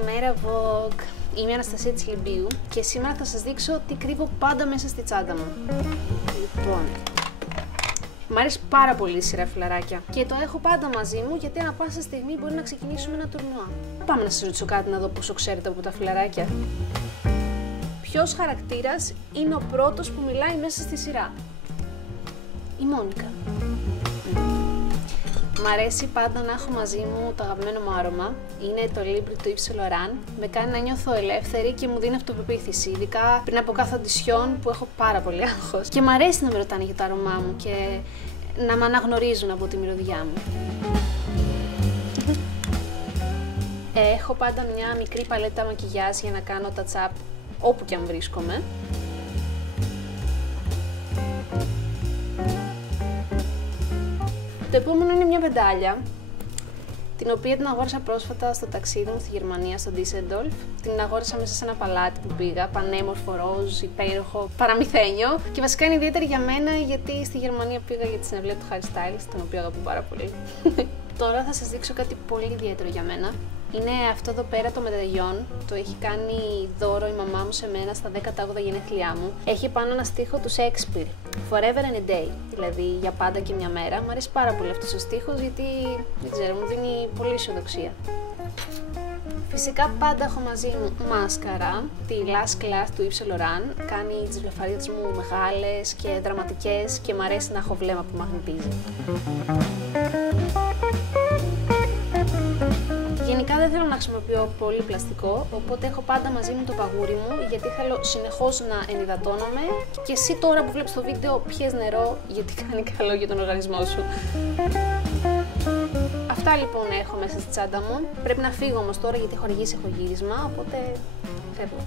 Καλημέρα Vogue, είμαι η Αναστασία της Λιμπίου και σήμερα θα σας δείξω τι κρύβω πάντα μέσα στη τσάντα μου. Λοιπόν, μου αρέσει πάρα πολύ η σειρά φιλαράκια και το έχω πάντα μαζί μου γιατί ανά πάσα στιγμή μπορεί να ξεκινήσουμε ένα τουρνουά. Πάμε να σας ρωτήσω κάτι να δω πόσο ξέρετε από τα φιλαράκια. Ποιος χαρακτήρας είναι ο πρώτος που μιλάει μέσα στη σειρά? Η Μόνικα. Μ' αρέσει πάντα να έχω μαζί μου το αγαπημένο μου άρωμα. Είναι το Libre του Yves Saint Laurent. Με κάνει να νιώθω ελεύθερη και μου δίνει αυτοπεποίθηση. Ειδικά πριν από κάθε οντισιόν που έχω πάρα πολύ άγχος. Και μ' αρέσει να με ρωτάνε για το άρωμά μου και να με αναγνωρίζουν από τη μυρωδιά μου. Έχω πάντα μια μικρή παλέτα μακιγιάζ για να κάνω touch-up όπου και αν βρίσκομαι. Το επόμενο είναι μια βεντάλια, την οποία την αγόρασα πρόσφατα στο ταξίδι μου στη Γερμανία, στο Düsseldorf. Την αγόρασα μέσα σε ένα παλάτι που πήγα, πανέμορφο, ροζ, υπέροχο, παραμυθένιο. Και βασικά είναι ιδιαίτερη για μένα γιατί στη Γερμανία πήγα για τη συναυλία του Harry Styles, τον οποίο αγαπώ πάρα πολύ. Τώρα θα σας δείξω κάτι πολύ ιδιαίτερο για μένα. Είναι αυτό εδώ πέρα το μεταγιόν, το έχει κάνει δώρο η μαμά μου σε μένα στα 18 γενέθλιά μου. Έχει πάνω ένα στίχο του Shakespeare, Forever and a Day, δηλαδή για πάντα και μια μέρα. Μου αρέσει πάρα πολύ αυτός ο στίχος γιατί, δεν ξέρω, μου δίνει πολύ αισιοδοξία. Φυσικά πάντα έχω μαζί μου μάσκαρα, τη Lash Class του Yves Saint Laurent. Κάνει τις βλεφαρίδες μου μεγάλες και δραματικές και μου αρέσει να έχω βλέμμα που μαγνητίζει. Γενικά δεν θέλω να χρησιμοποιώ πολύ πλαστικό, οπότε έχω πάντα μαζί μου το παγούρι μου, γιατί θέλω συνεχώς να ενυδατώνομαι και εσύ τώρα που βλέπεις το βίντεο πιες νερό, γιατί κάνει καλό για τον οργανισμό σου. Αυτά λοιπόν έχω μέσα στη τσάντα μου. Πρέπει να φύγω όμως τώρα γιατί έχω αργήσει, έχω γύρισμα, οπότε φεύγω.